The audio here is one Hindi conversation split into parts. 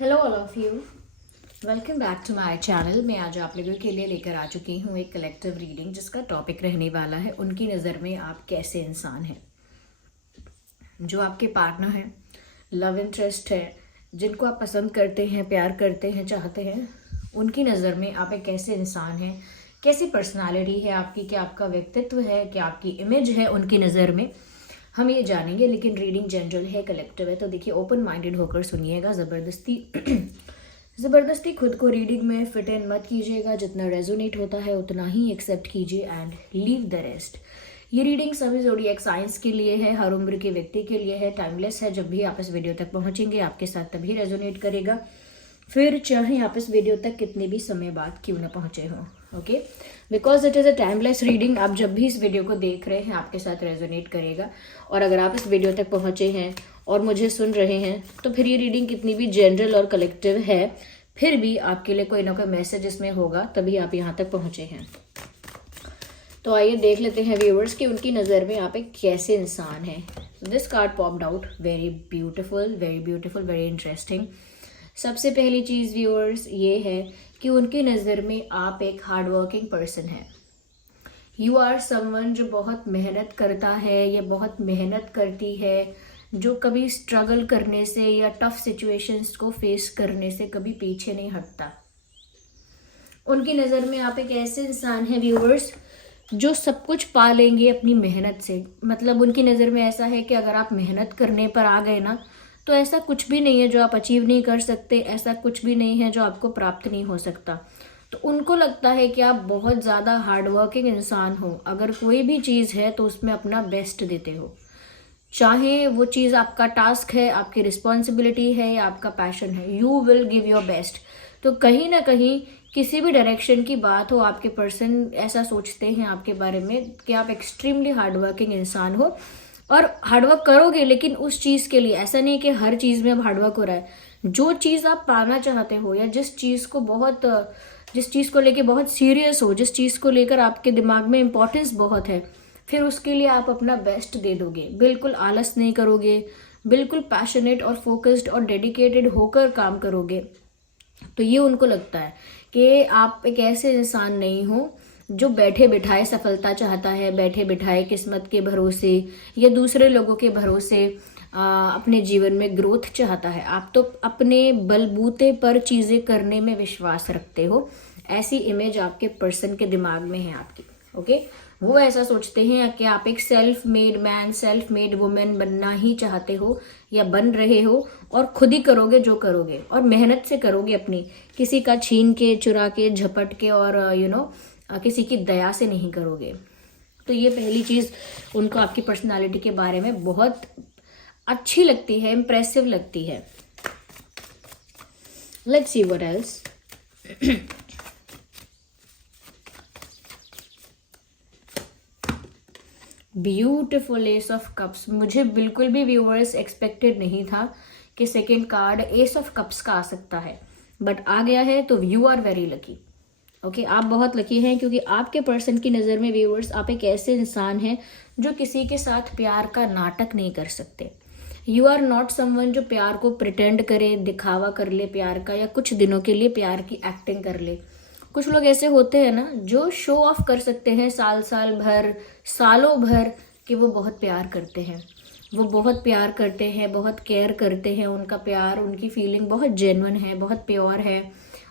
Hello all of you, welcome back to my channel. मैं आज आप लोगों के लिए लेकर आ चुकी हूँ एक कलेक्टिव रीडिंग जिसका टॉपिक रहने वाला है उनकी नज़र में आप कैसे इंसान हैं। जो आपके पार्टनर हैं, लव इंटरेस्ट है, जिनको आप पसंद करते हैं, प्यार करते हैं, चाहते हैं, उनकी नज़र में आप एक कैसे इंसान हैं, कैसी पर्सनालिटी है आपकी, क्या आपका व्यक्तित्व है, क्या आपकी इमेज है उनकी नज़र में, हम ये जानेंगे। लेकिन रीडिंग जनरल है, कलेक्टिव है, तो देखिए ओपन माइंडेड होकर सुनिएगा। ज़बरदस्ती खुद को रीडिंग में फिट इन मत कीजिएगा। जितना रेजोनेट होता है उतना ही एक्सेप्ट कीजिए एंड लीव द रेस्ट। ये रीडिंग सभी ज़ोडिएक साइंस के लिए है, हर उम्र के व्यक्ति के लिए है, टाइमलेस है। जब भी आप इस वीडियो तक पहुंचेंगे आपके साथ तभी रेजोनेट करेगा, फिर चाहे आप इस वीडियो तक कितने भी समय बाद क्यों ना पहुंचे हों। Okay, because it is a timeless reading. आप जब भी इस वीडियो को देख रहे हैं आपके साथ रेजोनेट करेगा। और अगर आप इस वीडियो तक पहुंचे हैं और मुझे सुन रहे हैं तो फिर ये रीडिंग कितनी भी जनरल और कलेक्टिव है, फिर भी आपके लिए कोई ना कोई मैसेज इसमें होगा, तभी आप यहाँ तक पहुंचे हैं। तो आइए देख लेते हैं व्यूअर्स कि उनकी नज़र में आप एक कैसे इंसान हैं। This card popped out, very beautiful, very beautiful, very interesting. सबसे पहली चीज़ व्यूअर्स ये है कि उनकी नज़र में आप एक हार्ड वर्किंग पर्सन हैं। यू आर समवन जो बहुत मेहनत करता है या बहुत मेहनत करती है, जो कभी स्ट्रगल करने से या टफ सिचुएशंस को फेस करने से कभी पीछे नहीं हटता। उनकी नज़र में आप एक ऐसे इंसान हैं व्यूअर्स जो सब कुछ पा लेंगे अपनी मेहनत से। मतलब उनकी नज़र में ऐसा है कि अगर आप मेहनत करने पर आ गए ना, तो ऐसा कुछ भी नहीं है जो आप अचीव नहीं कर सकते, ऐसा कुछ भी नहीं है जो आपको प्राप्त नहीं हो सकता। तो उनको लगता है कि आप बहुत ज़्यादा हार्ड वर्किंग इंसान हो। अगर कोई भी चीज़ है तो उसमें अपना बेस्ट देते हो, चाहे वो चीज़ आपका टास्क है, आपकी रिस्पॉन्सिबिलिटी है या आपका पैशन है, you will give your best. तो कहीं ना कहीं किसी भी डायरेक्शन की बात हो, आपके पर्सन ऐसा सोचते हैं आपके बारे में कि आप एक्सट्रीमली हार्डवर्किंग इंसान हो और हार्डवर्क करोगे, लेकिन उस चीज़ के लिए ऐसा नहीं कि हर चीज़ में अब हार्डवर्क हो रहा है। जो चीज़ आप पाना चाहते हो या जिस चीज़ को लेके बहुत सीरियस हो, जिस चीज़ को लेकर आपके दिमाग में इंपॉर्टेंस बहुत है, फिर उसके लिए आप अपना बेस्ट दे दोगे। बिल्कुल आलस नहीं करोगे, बिल्कुल पैशनेट और फोकस्ड और डेडिकेटेड होकर काम करोगे। तो ये उनको लगता है कि आप एक ऐसे इंसान नहीं हो जो बैठे बिठाए सफलता चाहता है, बैठे बिठाए किस्मत के भरोसे या दूसरे लोगों के भरोसे अपने जीवन में ग्रोथ चाहता है। आप तो अपने बलबूते पर चीज़ें करने में विश्वास रखते हो। ऐसी इमेज आपके पर्सन के दिमाग में है आपकी। ओके, वो ऐसा सोचते हैं कि आप एक self made man, self made women बनना ही चाहते हो या बन रहे हो, और खुद ही करोगे जो करोगे और मेहनत से करोगे अपनी, किसी का छीन के, चुरा के, झपट के और किसी की दया से नहीं करोगे। तो ये पहली चीज़ उनको आपकी पर्सनालिटी के बारे में बहुत अच्छी लगती है, इम्प्रेसिव लगती है। Let's see what else. Beautiful ace of cups. मुझे बिल्कुल भी व्यूअर्स एक्सपेक्टेड नहीं था कि second card ace of cups का आ सकता है, बट आ गया है। तो you are very lucky. Okay, आप बहुत लकी हैं क्योंकि आपके पर्सन की नज़र में व्यूअर्स आप एक ऐसे इंसान हैं जो किसी के साथ प्यार का नाटक नहीं कर सकते। यू आर नॉट समवन जो प्यार को प्रिटेंड करे, दिखावा कर ले प्यार का, या कुछ दिनों के लिए प्यार की एक्टिंग कर ले। कुछ लोग ऐसे होते हैं ना जो शो ऑफ कर सकते हैं साल साल भर, सालों भर, कि वो बहुत प्यार करते हैं, वो बहुत प्यार करते हैं, बहुत केयर करते हैं। उनका प्यार, उनकी फीलिंग बहुत जेन्युइन है, बहुत प्योर है,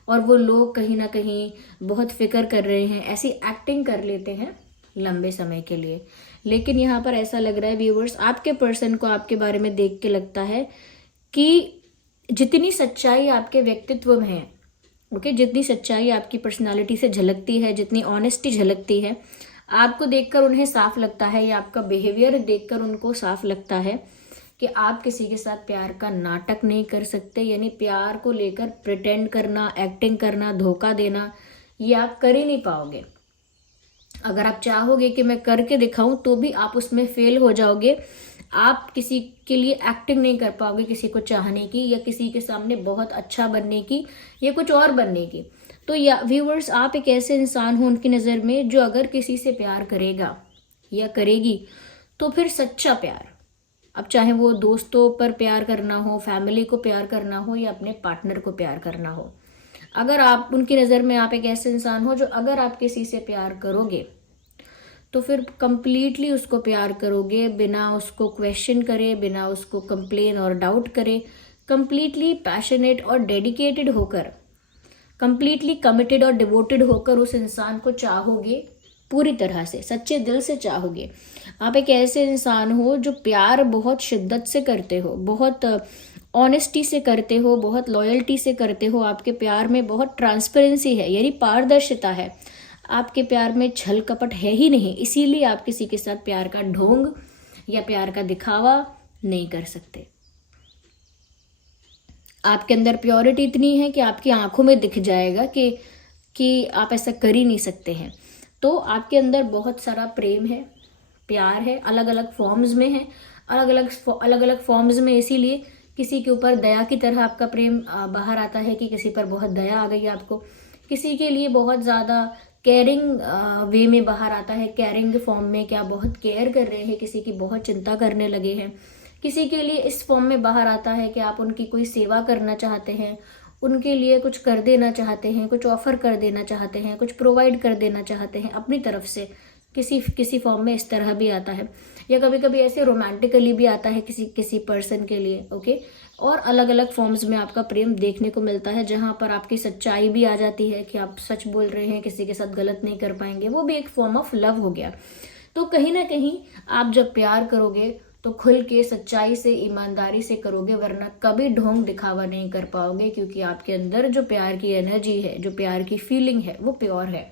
और वो लोग कहीं ना कहीं बहुत फिक्र कर रहे हैं, ऐसी एक्टिंग कर लेते हैं लंबे समय के लिए। लेकिन यहाँ पर ऐसा लग रहा है व्यूवर्स, आपके पर्सन को आपके बारे में देख के लगता है कि जितनी सच्चाई आपके व्यक्तित्व में है, ओके, जितनी सच्चाई आपकी पर्सनालिटी से झलकती है, जितनी ऑनेस्टी झलकती है, आपको देखकर उन्हें साफ लगता है, या आपका बिहेवियर देखकर उनको साफ लगता है कि आप किसी के साथ प्यार का नाटक नहीं कर सकते। यानी प्यार को लेकर प्रिटेंड करना, एक्टिंग करना, धोखा देना, ये आप कर ही नहीं पाओगे। अगर आप चाहोगे कि मैं करके दिखाऊं तो भी आप उसमें फेल हो जाओगे। आप किसी के लिए एक्टिंग नहीं कर पाओगे, किसी को चाहने की या किसी के सामने बहुत अच्छा बनने की या कुछ और बनने की। तो या व्यूवर्स, आप एक ऐसे इंसान हो उनकी नज़र में जो अगर किसी से प्यार करेगा या करेगी तो फिर सच्चा प्यार, अब चाहे वो दोस्तों पर प्यार करना हो, फैमिली को प्यार करना हो या अपने पार्टनर को प्यार करना हो, अगर आप उनकी नज़र में आप एक ऐसे इंसान हो जो अगर आप किसी से प्यार करोगे तो फिर कंप्लीटली उसको प्यार करोगे, बिना उसको क्वेश्चन करे, बिना उसको कंप्लेन और डाउट करे, कंप्लीटली पैशनेट और डेडिकेटेड होकर, कंप्लीटली कमिटेड और डिवोटेड होकर उस इंसान को चाहोगे, पूरी तरह से सच्चे दिल से चाहोगे। आप एक ऐसे इंसान हो जो प्यार बहुत शिद्दत से करते हो, बहुत ऑनेस्टी से करते हो, बहुत लॉयल्टी से करते हो, आपके प्यार में बहुत ट्रांसपेरेंसी है, यानी पारदर्शिता है, आपके प्यार में छल कपट है ही नहीं। इसीलिए आप किसी के साथ प्यार का ढोंग या प्यार का दिखावा नहीं कर सकते। आपके अंदर प्योरिटी इतनी है कि आपकी आंखों में दिख जाएगा कि आप ऐसा कर ही नहीं सकते हैं। तो आपके अंदर बहुत सारा प्रेम है, प्यार है, अलग अलग फॉर्म्स में है, अलग अलग फॉर्म्स में। इसीलिए किसी के ऊपर दया की तरह आपका प्रेम बाहर आता है कि किसी पर बहुत दया आ गई आपको, किसी के लिए बहुत ज़्यादा केयरिंग वे में बाहर आता है, केयरिंग फॉर्म में कि आप बहुत केयर कर रहे हैं, किसी की बहुत चिंता करने लगे हैं। किसी के लिए इस फॉर्म में बाहर आता है कि आप उनकी कोई सेवा करना चाहते हैं, उनके लिए कुछ कर देना चाहते हैं, कुछ ऑफर कर देना चाहते हैं, कुछ प्रोवाइड कर देना चाहते हैं अपनी तरफ से। किसी फॉर्म में इस तरह भी आता है, या कभी कभी ऐसे रोमांटिकली भी आता है किसी पर्सन के लिए। ओके, और अलग अलग फॉर्म्स में आपका प्रेम देखने को मिलता है, जहां पर आपकी सच्चाई भी आ जाती है कि आप सच बोल रहे हैं, किसी के साथ गलत नहीं कर पाएंगे, वो भी एक फॉर्म ऑफ लव हो गया। तो कहीं ना कहीं आप जब प्यार करोगे तो खुल के सच्चाई से, ईमानदारी से करोगे, वरना कभी ढोंग दिखावा नहीं कर पाओगे, क्योंकि आपके अंदर जो प्यार की एनर्जी है, जो प्यार की फीलिंग है, वो प्योर है,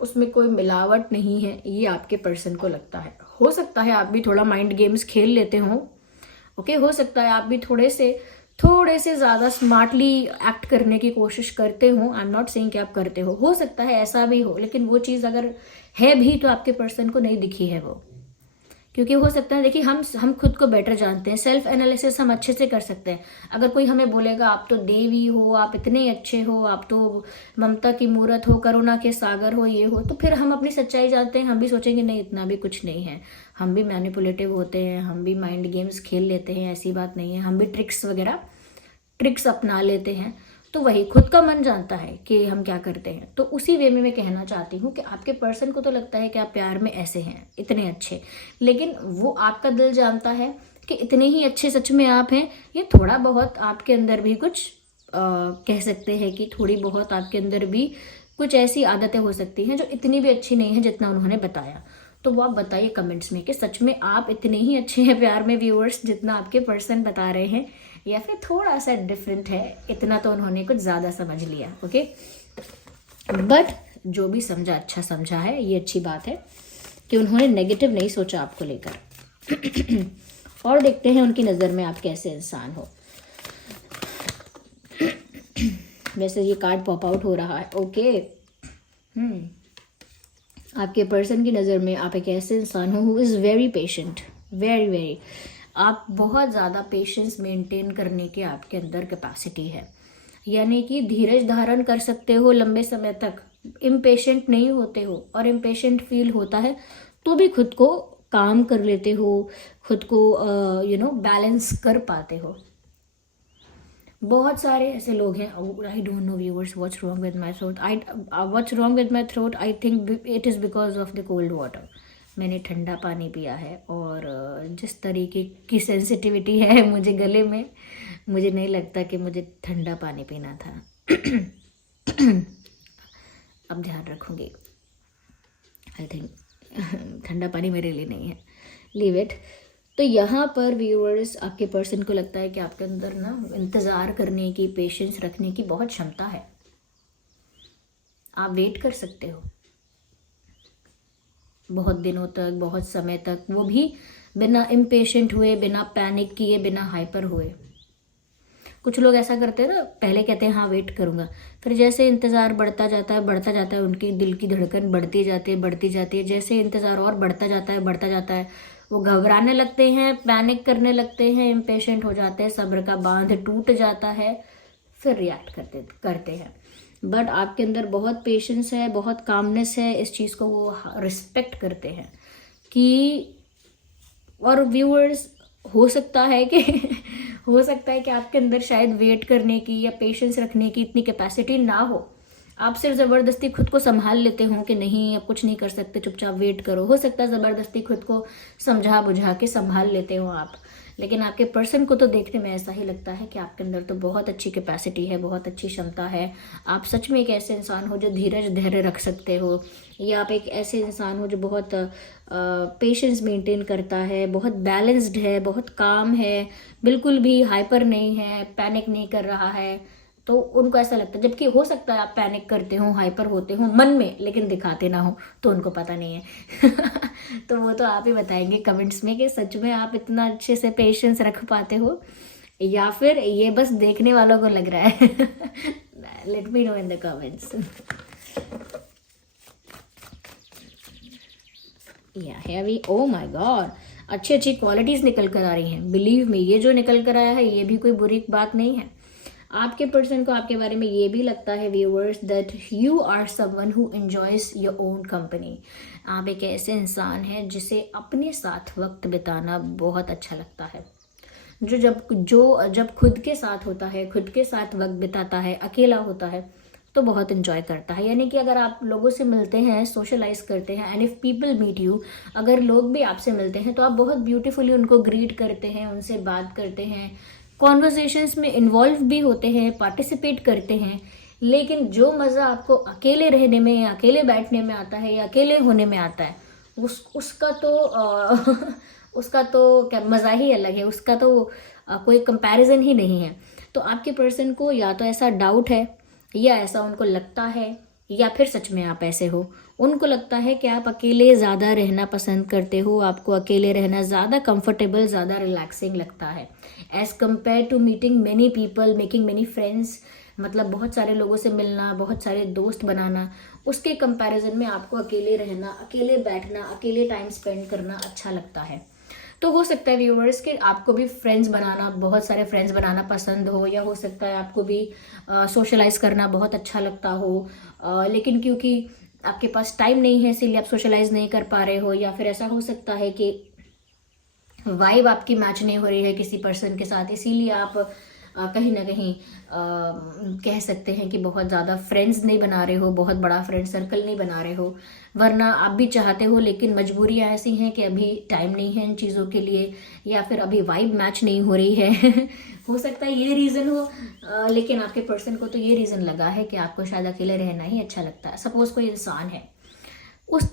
उसमें कोई मिलावट नहीं है। ये आपके पर्सन को लगता है। हो सकता है आप भी थोड़ा माइंड गेम्स खेल लेते हो, ओके, हो सकता है आप भी थोड़े से ज़्यादा स्मार्टली एक्ट करने की कोशिश करते हो। आई एम नॉट सेइंग कि आप करते हो सकता है ऐसा भी हो, लेकिन वो चीज़ अगर है भी तो आपके पर्सन को नहीं दिखी है वो, क्योंकि हो सकता है, देखिए, हम खुद को बेटर जानते हैं, सेल्फ एनालिसिस हम अच्छे से कर सकते हैं। अगर कोई हमें बोलेगा आप तो देवी हो, आप इतने अच्छे हो, आप तो ममता की मूरत हो, करुणा के सागर हो, ये हो, तो फिर हम अपनी सच्चाई जानते हैं, हम भी सोचेंगे नहीं, इतना भी कुछ नहीं है, हम भी मैनिपुलेटिव होते हैं, हम भी माइंड गेम्स खेल लेते हैं, ऐसी बात नहीं है, हम भी ट्रिक्स अपना लेते हैं। तो वही खुद का मन जानता है कि हम क्या करते हैं। तो उसी वे में मैं कहना चाहती हूँ कि आपके पर्सन को तो लगता है कि आप प्यार में ऐसे हैं, इतने अच्छे, लेकिन वो आपका दिल जानता है कि इतने ही अच्छे सच में आप हैं, या थोड़ा बहुत आपके अंदर भी कुछ कह सकते हैं कि थोड़ी बहुत आपके अंदर भी कुछ ऐसी आदतें हो सकती हैं जो इतनी भी अच्छी नहीं है जितना उन्होंने बताया। तो वो आप बताइए कमेंट्स में कि सच में आप इतने ही अच्छे हैं प्यार में व्यूअर्स जितना आपके पर्सन बता रहे हैं, या फिर थोड़ा सा डिफरेंट है, इतना तो उन्होंने कुछ ज़्यादा समझ लिया। ओके, बट जो भी समझा अच्छा समझा है, ये अच्छी बात है कि उन्होंने नेगेटिव नहीं सोचा आपको लेकर। और देखते हैं उनकी नज़र में आप कैसे इंसान हो। वैसे ये कार्ड पॉप आउट हो रहा है। ओके, आपके पर्सन की नज़र में आप एक ऐसे इंसान हो who is very patient, very आप बहुत ज़्यादा पेशेंस मेंटेन करने के आपके अंदर कैपेसिटी है, यानी कि धीरज धारण कर सकते हो लंबे समय तक, इम्पेशेंट नहीं होते हो, और इम्पेशेंट फील होता है तो भी खुद को काम कर लेते हो, खुद को बैलेंस कर पाते हो। बहुत सारे ऐसे लोग हैं। I don't know viewers what's wrong with my throat, I think it is because of the cold water. मैंने ठंडा पानी पिया है, और जिस तरीके की सेंसिटिविटी है मुझे गले में, मुझे नहीं लगता कि मुझे ठंडा पानी पीना था। अब ध्यान रखूँगी। आई थिंक ठंडा पानी मेरे लिए नहीं है, लीव इट। तो यहाँ पर व्यूअर्स आपके पर्सन को लगता है कि आपके अंदर ना इंतज़ार करने की, पेशेंस रखने की बहुत क्षमता है। आप वेट कर सकते हो बहुत दिनों तक, बहुत समय तक, वो भी बिना इम्पेशेंट हुए, बिना पैनिक किए, बिना हाइपर हुए। कुछ लोग ऐसा करते हैं ना, पहले कहते हैं हाँ वेट करूँगा, फिर जैसे इंतज़ार बढ़ता जाता है, उनकी दिल की धड़कन बढ़ती जाती है। जैसे इंतज़ार और बढ़ता जाता है, वो घबराने लगते हैं, पैनिक करने लगते हैं, इम्पेशेंट हो जाते हैं, सब्र का बांध टूट जाता है, फिर रिएक्ट करते हैं। बट आपके अंदर बहुत पेशेंस है, बहुत कामनेस है, इस चीज़ को वो रिस्पेक्ट करते हैं कि। और व्यूअर्स हो सकता है कि हो सकता है कि आपके अंदर शायद वेट करने की या पेशेंस रखने की इतनी कैपेसिटी ना हो। आप सिर्फ ज़बरदस्ती खुद को संभाल लेते हो कि नहीं अब कुछ नहीं कर सकते, चुपचाप वेट करो। हो सकता है ज़बरदस्ती खुद को समझा बुझा के संभाल लेते हो आप, लेकिन आपके पर्सन को तो देखने में ऐसा ही लगता है कि आपके अंदर तो बहुत अच्छी कैपेसिटी है, बहुत अच्छी क्षमता है। आप सच में एक ऐसे इंसान हो जो धीरज धैर्य रख सकते हो, या आप एक ऐसे इंसान हो जो बहुत पेशेंस मेंटेन करता है, बहुत बैलेंस्ड है, बहुत काम है, बिल्कुल भी हाइपर नहीं है, पैनिक नहीं कर रहा है। तो उनको ऐसा लगता है, जबकि हो सकता है आप पैनिक करते हो, हाइपर होते हो मन में, लेकिन दिखाते ना हो, तो उनको पता नहीं है। तो वो तो आप ही बताएंगे कमेंट्स में कि सच में आप इतना अच्छे से पेशेंस रख पाते हो या फिर ये बस देखने वालों को लग रहा है। Let me know in the comments. या है अभी, ओ माय गॉड, अच्छी अच्छी क्वालिटीज निकल कर आ रही हैं। बिलीव मी, ये जो निकल कर आया है ये भी कोई बुरी बात नहीं है। आपके पर्सन को आपके बारे में ये भी लगता है viewers that you are someone who enjoys your own company. आप एक ऐसे इंसान हैं जिसे अपने साथ वक्त बिताना बहुत अच्छा लगता है, जब खुद के साथ होता है, खुद के साथ वक्त बिताता है, अकेला होता है तो बहुत इन्जॉय करता है। यानी कि अगर आप लोगों से मिलते हैं, सोशलाइज करते हैं, and if people meet you, अगर लोग भी आपसे मिलते हैं तो आप बहुत ब्यूटीफुली उनको ग्रीट करते हैं, उनसे बात करते हैं, कॉन्वर्सेशंस में इन्वॉल्व भी होते हैं, पार्टिसिपेट करते हैं। लेकिन जो मज़ा आपको अकेले रहने में या अकेले बैठने में आता है या अकेले होने में आता है, उसका तो उसका तो क्या मज़ा ही अलग है, उसका तो कोई कंपैरिजन ही नहीं है। तो आपके पर्सन को या तो ऐसा डाउट है या ऐसा उनको लगता है, या फिर सच में आप ऐसे हो, उनको लगता है कि आप अकेले ज़्यादा रहना पसंद करते हो, आपको अकेले रहना ज़्यादा कंफर्टेबल, ज़्यादा रिलैक्सिंग लगता है as compare to meeting many people, making many friends. मतलब बहुत सारे लोगों से मिलना, बहुत सारे दोस्त बनाना, उसके कंपैरिजन में आपको अकेले रहना, अकेले बैठना, अकेले टाइम स्पेंड करना अच्छा लगता है। तो हो सकता है व्यूअर्स कि आपको भी फ्रेंड्स बनाना, बहुत सारे फ्रेंड्स बनाना पसंद हो, या हो सकता है आपको भी सोशलाइज करना बहुत अच्छा लगता हो, लेकिन क्योंकि आपके पास टाइम नहीं है इसीलिए आप सोशलाइज नहीं कर पा रहे हो, या फिर ऐसा हो सकता है कि वाइब आपकी मैच नहीं हो रही है किसी पर्सन के साथ, इसीलिए आप कहीं ना कहीं कह सकते हैं कि बहुत ज़्यादा फ्रेंड्स नहीं बना रहे हो, बहुत बड़ा फ्रेंड सर्कल नहीं बना रहे हो। वरना आप भी चाहते हो, लेकिन मजबूरियाँ ऐसी हैं कि अभी टाइम नहीं है इन चीज़ों के लिए, या फिर अभी वाइब मैच नहीं हो रही है। हो सकता है ये रीज़न हो, लेकिन आपके पर्सन को तो ये रीज़न लगा है कि आपको शायद अकेले रहना ही अच्छा लगता है। सपोज़ कोई इंसान है,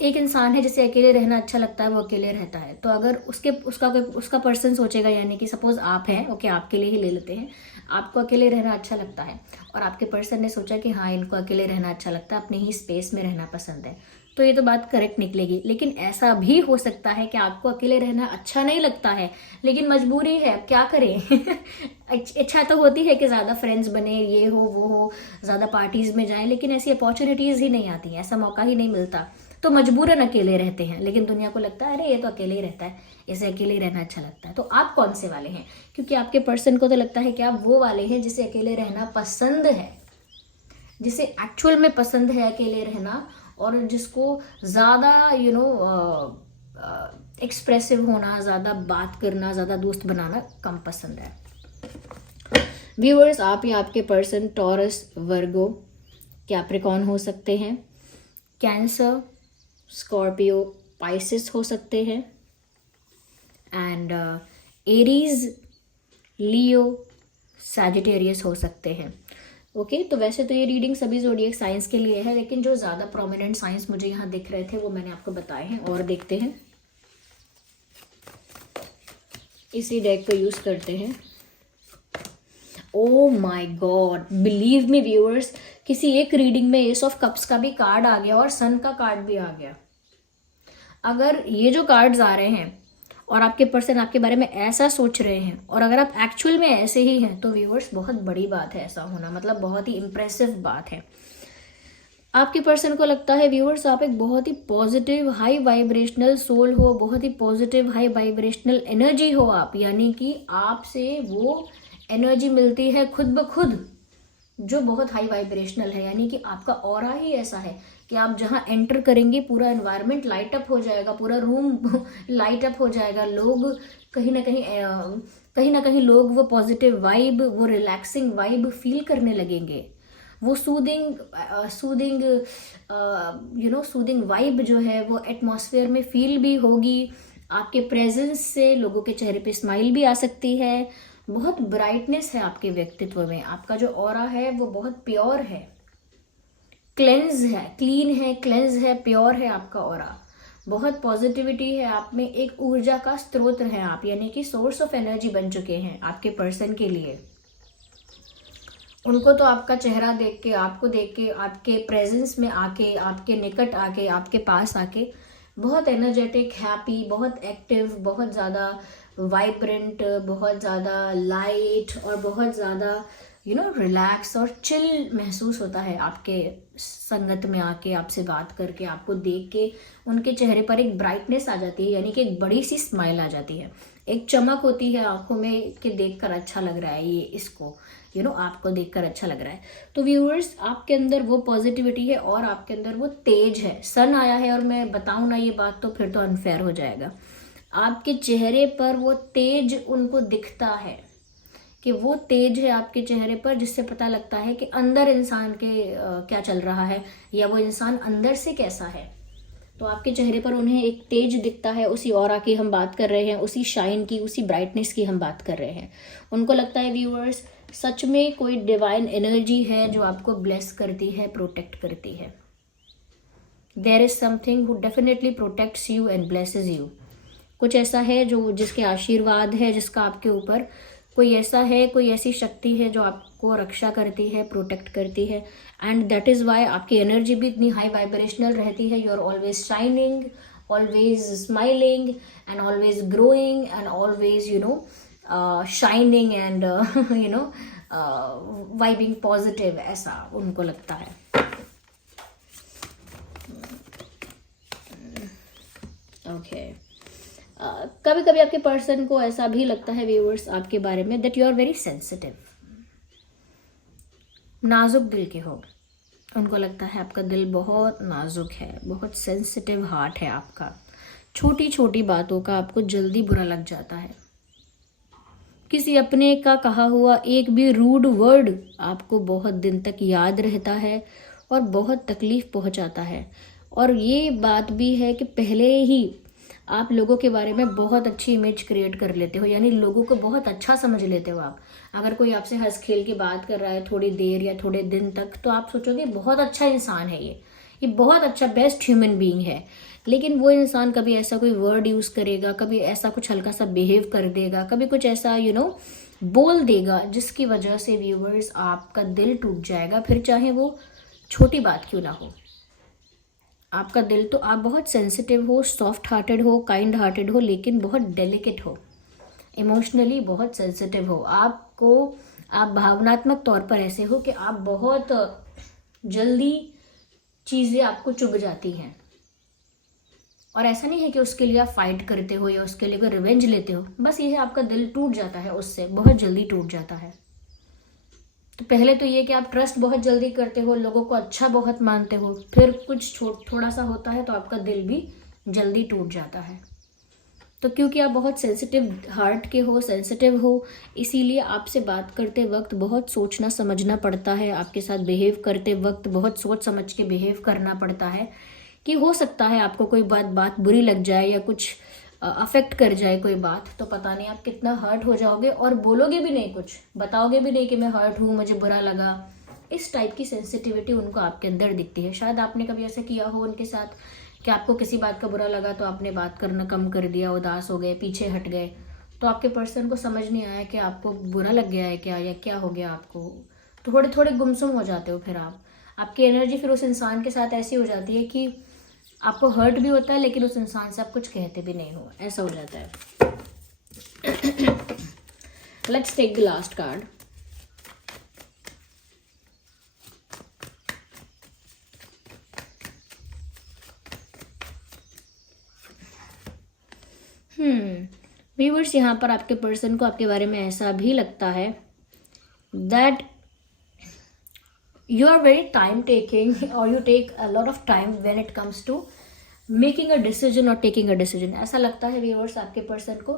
एक इंसान है जिसे अकेले रहना अच्छा लगता है, वो अकेले रहता है, तो अगर उसका पर्सन सोचेगा, यानी कि सपोज आप हैं, ओके आपके लिए ही ले लेते हैं, आपको अकेले रहना अच्छा लगता है और आपके पर्सन ने सोचा कि हाँ इनको अकेले रहना अच्छा लगता है, अपने ही स्पेस में रहना पसंद है, तो ये तो बात करेक्ट निकलेगी। लेकिन ऐसा भी हो सकता है कि आपको अकेले रहना अच्छा नहीं लगता है, लेकिन मजबूरी है, अब क्या करें। इच्छा तो होती है कि ज़्यादा फ्रेंड्स बने, ये हो वो हो, ज़्यादा पार्टीज़ में जाएं, लेकिन ऐसी अपॉर्चुनिटीज़ ही नहीं आती हैं, ऐसा मौका ही नहीं मिलता, तो मजबूरन अकेले रहते हैं। लेकिन दुनिया को लगता है अरे ये तो अकेले ही रहता है, इसे अकेले ही रहना अच्छा लगता है। तो आप कौन से वाले हैं? क्योंकि आपके पर्सन को तो लगता है कि आप वो वाले हैं जिसे अकेले रहना पसंद है, जिसे एक्चुअल में पसंद है अकेले रहना, और जिसको ज़्यादा एक्सप्रेसिव होना, ज़्यादा बात करना, ज़्यादा दोस्त बनाना कम पसंद है। व्यूअर्स, आप या आपके पर्सन टॉरस, वर्गो, कैप्रिकॉर्न हो सकते हैं, कैंसर, स्कॉर्पियो, पाइसिस हो सकते हैं, एंड एरीज, लियो, सैजिटेरियस हो सकते हैं। ओके तो वैसे तो ये रीडिंग सभी ज़ोडिएक साइंस के लिए है, लेकिन जो ज़्यादा प्रोमिनेंट साइंस मुझे यहाँ दिख रहे थे वो मैंने आपको बताए हैं। और देखते हैं, इसी डेक को यूज़ करते हैं। Oh my God, believe me viewers, किसी एक रीडिंग में एस ऑफ कप्स का भी कार्ड आ गया और सन का कार्ड भी आ गया। अगर ये जो कार्ड्स आ रहे हैं और आपके पर्सन आपके बारे में ऐसा सोच रहे हैं, और अगर आप एक्चुअल में ऐसे ही हैं, तो व्यूअर्स बहुत बड़ी बात है ऐसा होना, मतलब बहुत ही इम्प्रेसिव बात है। आपके पर्सन को लगता है व्यूअर्स आप एक बहुत ही पॉजिटिव हाई वाइब्रेशनल सोल हो, बहुत ही पॉजिटिव हाई वाइब्रेशनल एनर्जी हो आप, यानी कि आपसे वो एनर्जी मिलती है खुद ब खुद जो बहुत हाई वाइब्रेशनल है, यानी कि आपका ऑरा ही ऐसा है कि आप जहाँ एंटर करेंगे पूरा एनवायरनमेंट लाइट अप हो जाएगा, पूरा रूम लाइट अप हो जाएगा। लोग कहीं ना कहीं लोग वो पॉजिटिव वाइब, वो रिलैक्सिंग वाइब फील करने लगेंगे। वो सूदिंग सूदिंग वाइब जो है वो एटमॉस्फेयर में फील भी होगी। आपके प्रेजेंस से लोगों के चेहरे पे स्माइल भी आ सकती है। बहुत ब्राइटनेस है आपके व्यक्तित्व में, आपका जो ऑरा है वो बहुत प्योर है, क्लेंज है, क्लीन है, क्लेंज है, प्योर है आपका ऑरा। बहुत पॉजिटिविटी है आप में, एक ऊर्जा का स्रोत है आप, यानी कि सोर्स ऑफ एनर्जी बन चुके हैं आपके पर्सन के लिए। उनको तो आपका चेहरा देख के, आपको देख के, आपके प्रेजेंस में आके, आपके निकट आके, आपके पास आके बहुत एनर्जेटिक, हैप्पी, बहुत एक्टिव, बहुत ज़्यादा वाइब्रेंट, बहुत ज़्यादा लाइट और बहुत ज़्यादा रिलैक्स और चिल महसूस होता है आपके संगत में आके, आपसे बात करके, आपको देख के। उनके चेहरे पर एक ब्राइटनेस आ जाती है, यानी कि एक बड़ी सी स्माइल आ जाती है, एक चमक होती है आंखों में कि देखकर अच्छा लग रहा है, ये इसको आपको देखकर अच्छा लग रहा है। तो व्यूअर्स, आपके अंदर वो पॉजिटिविटी है और आपके अंदर वो तेज है। सन आया है और मैं बताऊं ना ये बात तो फिर तो अनफेयर हो जाएगा। आपके चेहरे पर वो तेज उनको दिखता है कि वो तेज है आपके चेहरे पर, जिससे पता लगता है कि अंदर इंसान के क्या चल रहा है, या वो इंसान अंदर से कैसा है। तो आपके चेहरे पर उन्हें एक तेज दिखता है। उसी ऑरा की हम बात कर रहे हैं, उसी शाइन की, उसी ब्राइटनेस की हम बात कर रहे हैं। उनको लगता है व्यूअर्स सच में कोई डिवाइन एनर्जी है जो आपको ब्लेस करती है, प्रोटेक्ट करती है। There is something who definitely protects you and blesses you. कुछ ऐसा है जो जिसके आशीर्वाद है, जिसका आपके ऊपर कोई ऐसा है, कोई ऐसी शक्ति है जो आपको रक्षा करती है, प्रोटेक्ट करती है। एंड दैट इज वाई आपकी एनर्जी भी इतनी हाई वाइब्रेशनल रहती है। You are always shining, always smiling and always growing and always shining and vibing positive, ऐसा उनको लगता है। ओके कभी कभी आपके पर्सन को ऐसा भी लगता है व्यूअर्स आपके बारे में that you are very sensitive, नाजुक दिल के हो। उनको लगता है आपका दिल बहुत नाजुक है, बहुत सेंसिटिव हार्ट है आपका। छोटी छोटी बातों का आपको जल्दी बुरा लग जाता है। किसी अपने का कहा हुआ एक भी रूड वर्ड आपको बहुत दिन तक याद रहता है और बहुत तकलीफ पहुंचाता है। और ये बात भी है कि पहले ही आप लोगों के बारे में बहुत अच्छी इमेज क्रिएट कर लेते हो, यानी लोगों को बहुत अच्छा समझ लेते हो आप। अगर कोई आपसे हंस खेल की बात कर रहा है थोड़ी देर या थोड़े दिन तक, तो आप सोचोगे बहुत अच्छा इंसान है, ये बहुत अच्छा बेस्ट ह्यूमन बीइंग है। लेकिन वो इंसान कभी ऐसा कोई वर्ड यूज करेगा, कभी ऐसा कुछ हल्का सा बिहेव कर देगा, कभी कुछ ऐसा बोल देगा जिसकी वजह से व्यूवर्स आपका दिल टूट जाएगा, फिर चाहे वो छोटी बात क्यों ना हो। आपका दिल तो, आप बहुत सेंसिटिव हो, सॉफ्ट हार्टेड हो, काइंड हार्टेड हो, लेकिन बहुत डेलिकेट हो, इमोशनली बहुत सेंसिटिव हो। आप भावनात्मक तौर पर ऐसे हो कि आप बहुत जल्दी चीज़ें आपको चुभ जाती हैं। और ऐसा नहीं है कि उसके लिए आप फाइट करते हो या उसके लिए कोई रिवेंज लेते हो, बस ये है आपका दिल टूट जाता है, उससे बहुत जल्दी टूट जाता है। तो पहले तो ये कि आप ट्रस्ट बहुत जल्दी करते हो, लोगों को अच्छा बहुत मानते हो, फिर कुछ थोड़ा सा होता है तो आपका दिल भी जल्दी टूट जाता है। तो क्योंकि आप बहुत सेंसिटिव हार्ट के हो, सेंसिटिव हो, इसीलिए आपसे बात करते वक्त बहुत सोचना समझना पड़ता है। आपके साथ बिहेव करते वक्त बहुत सोच समझ के बिहेव करना पड़ता है कि हो सकता है आपको कोई बात बुरी लग जाए या कुछ अफेक्ट कर जाए कोई बात, तो पता नहीं आप कितना हर्ट हो जाओगे और बोलोगे भी नहीं, कुछ बताओगे भी नहीं कि मैं हर्ट हूँ, मुझे बुरा लगा। इस टाइप की सेंसिटिविटी उनको आपके अंदर दिखती है। शायद आपने कभी ऐसा किया हो उनके साथ कि आपको किसी बात का बुरा लगा तो आपने बात करना कम कर दिया, उदास हो गए, पीछे हट गए, तो आपके पर्सन को समझ नहीं आया कि आपको बुरा लग गया है क्या, या क्या हो गया आपको। तो थोड़े थोड़े गुमसुम हो जाते हो। फिर आपकी एनर्जी फिर उस इंसान के साथ ऐसी हो जाती है कि आपको हर्ट भी होता है लेकिन उस इंसान से आप कुछ कहते भी नहीं हो, ऐसा हो जाता है। Let's take the last card. Viewers, यहाँ पर आपके पर्सन को आपके बारे में ऐसा भी लगता है that you are very time taking or you take a lot of time when it comes to making a decision और टेकिंग अ डिसीजन. ऐसा लगता है व्यूअर्स आपके पर्सन को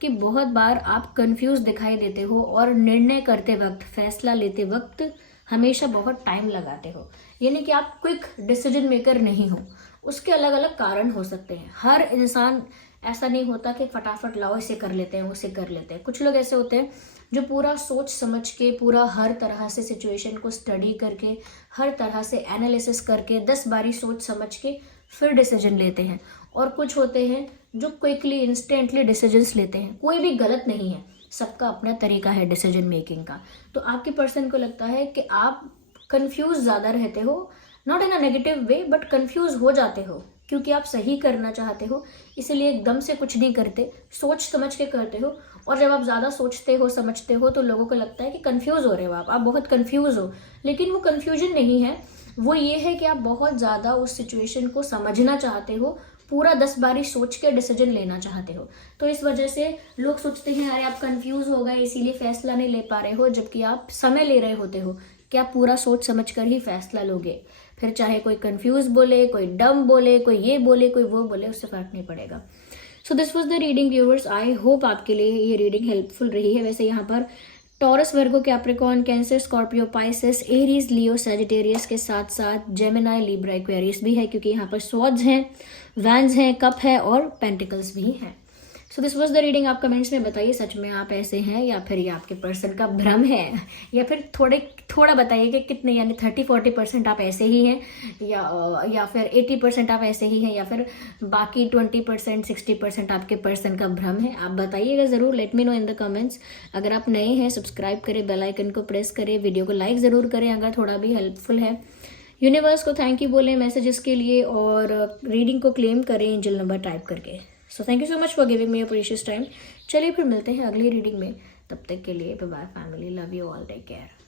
कि बहुत बार आप कंफ्यूज दिखाई देते हो और निर्णय करते वक्त, फैसला लेते वक्त हमेशा बहुत टाइम लगाते हो. यानी कि आप क्विक डिसीजन मेकर नहीं हो. उसके अलग अलग कारण हो सकते हैं. हर इंसान ऐसा नहीं होता कि फटाफट लाओ इसे कर लेते हैं उसे कर लेते हैं. कुछ लोग ऐसे होते हैं जो पूरा सोच समझ के, पूरा हर तरह से सिचुएशन को स्टडी करके, हर तरह से एनालिसिस करके, 10 बारी सोच समझ के फिर डिसीजन लेते हैं. और कुछ होते हैं जो क्विकली इंस्टेंटली डिसीजंस लेते हैं. कोई भी गलत नहीं है, सबका अपना तरीका है डिसीजन मेकिंग का. तो आपके पर्सन को लगता है कि आप कंफ्यूज ज़्यादा रहते हो, not in a negative way but confuse हो जाते हो क्योंकि आप सही करना चाहते हो, इसलिए एकदम से कुछ नहीं करते, सोच समझ के करते हो. और जब आप ज़्यादा सोचते हो समझते हो तो लोगों को लगता है कि कंफ्यूज हो रहे हो आप बहुत कंफ्यूज हो. लेकिन वो कंफ्यूजन नहीं है, वो ये है कि आप बहुत ज़्यादा उस सिचुएशन को समझना चाहते हो, पूरा 10 बारी सोच के डिसीजन लेना चाहते हो. तो इस वजह से लोग सोचते हैं अरे आप कंफ्यूज हो गए इसीलिए फैसला नहीं ले पा रहे हो, जबकि आप समय ले रहे होते हो कि आप पूरा सोच समझ कर ही फैसला लोगे. फिर चाहे कोई कंफ्यूज बोले, कोई डम बोले, कोई ये बोले, कोई वो बोले, उससे फर्क नहीं पड़ेगा. So this was the reading viewers. I hope आपके लिए ये रीडिंग हेल्पफुल रही है. वैसे यहाँ पर Taurus, Virgo, Capricorn, Cancer, Scorpio, Pisces, Aries, Leo, Sagittarius के साथ साथ जेमिनाई, लिब्रा, एक्वेरियस भी है क्योंकि यहाँ पर स्वॉर्ड्स हैं, वैंस हैं, कप है और पेंटिकल्स भी हैं. So this was the reading. आप कमेंट्स में बताइए सच में आप ऐसे हैं या फिर ये आपके पर्सन का भ्रम है, या फिर थोड़ा बताइए कि कितने, यानी 30-40% आप ऐसे ही हैं या फिर 80% आप ऐसे ही हैं, या फिर बाकी 20% 60% आपके पर्सन का भ्रम है. आप बताइएगा ज़रूर. Let me know in the comments. अगर आप नए हैं सब्सक्राइब करें, बेल आइकन को प्रेस करें, वीडियो को लाइक ज़रूर करें अगर थोड़ा भी हेल्पफुल है. यूनिवर्स को थैंक यू बोलें मैसेजेस के लिए और रीडिंग को क्लेम करें एंजल नंबर टाइप करके. So thank you so much for giving me your precious time. चलिए फिर मिलते हैं अगली रीडिंग में. तब तक के लिए bye bye family. Love you all. Take care.